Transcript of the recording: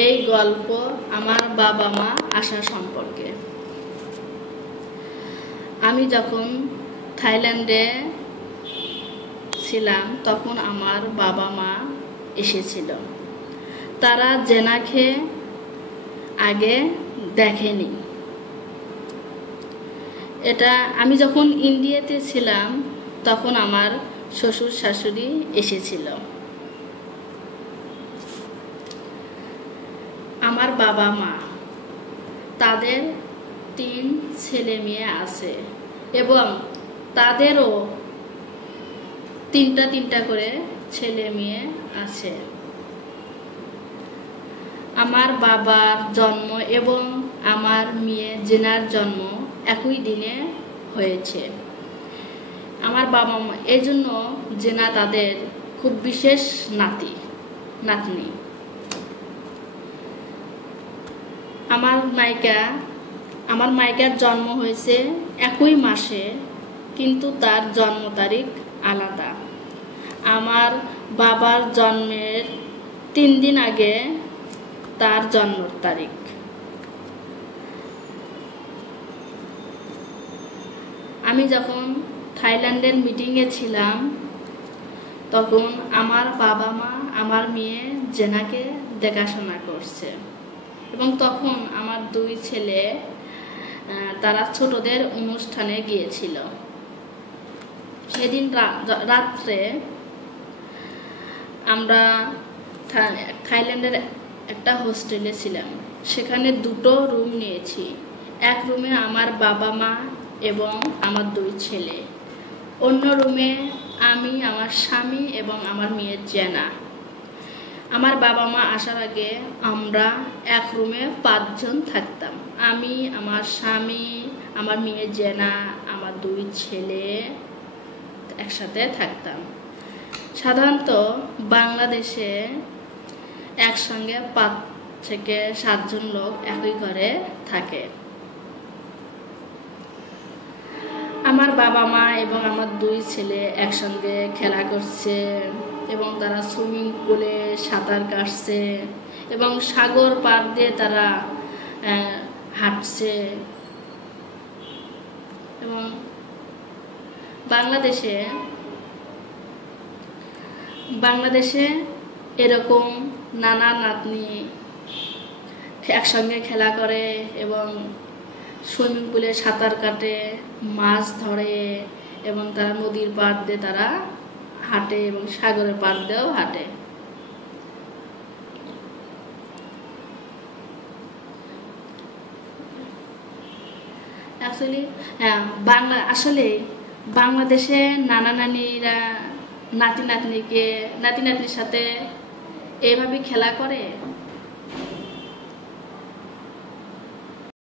এই গল্প আমার বাবা মা আসা সম্পর্কে। আমি যখন থাইল্যান্ডে ছিলাম তখন আমার বাবা মা এসেছিল। তারা জেনাকে আগে দেখেনি। এটা আমি যখন ইন্ডিয়াতে ছিলাম তখন আমার শ্বশুর শাশুড়ি এসেছিল। আমার বাবা মা তাদের 3 ছেলে মেয়ে আছে এবং তাদেরও 3টা করে ছেলে মেয়ে আছে। আমার বাবার জন্ম এবং আমার মেয়ে জেনার জন্ম একই দিনে হয়েছে। আমার বাবা মা এজন্য জেনা তাদের খুব বিশেষ নাতনি। আমার মাইকার জন্ম হয়েছে একই মাসে, কিন্তু তার জন্ম তারিখ আলাদা। আমার বাবার জন্মের 3 দিন আগে তার জন্ম তারিখ। আমি যখন থাইল্যান্ডের মিটিংয়ে ছিলাম তখন আমার বাবা মা আমার মেয়ে জেনাকে দেখাশোনা করছে এবং তখন আমার 2 ছেলে তারা ছোটদের অনুষ্ঠানে গিয়েছিল। সেদিন রাত্রে আমরা থাইল্যান্ডের একটা হোস্টেলে ছিলাম। সেখানে 2টো রুম নিয়েছি। এক রুমে আমার বাবা মা এবং আমার 2 ছেলে, অন্য রুমে আমি, আমার স্বামী এবং আমার মেয়ে জেনা। আমার বাবা মা আসার আগে আমরা এক রুমে 5 জন থাকতাম। আমি, আমার স্বামী, আমার মেয়ে জেনা, আমার 2 ছেলে একসাথে থাকতাম। সাধারণত বাংলাদেশে একসঙ্গে 5 থেকে 7 জন লোক একই ঘরে থাকে। আমার বাবা মা এবং আমার 2 ছেলে একসঙ্গে খেলা করছে এবং তারা সুইমিং পুলে সাঁতার কাটছে এবং সাগর পার দিয়ে তারা হাঁটছে। এবং বাংলাদেশে এরকম নানা নাতনি একসঙ্গে খেলা করে এবং সুইমিং পুলে সাঁতার কাটে, মাছ ধরে এবং তারা নদীর পাড় দিয়ে তারা হাঁটে এবং সাগরের পাড় দিয়েও হাঁটে। আসলে বাংলাদেশে নানা নানিরা নাতি নাতনির সাথে এভাবে খেলা করে।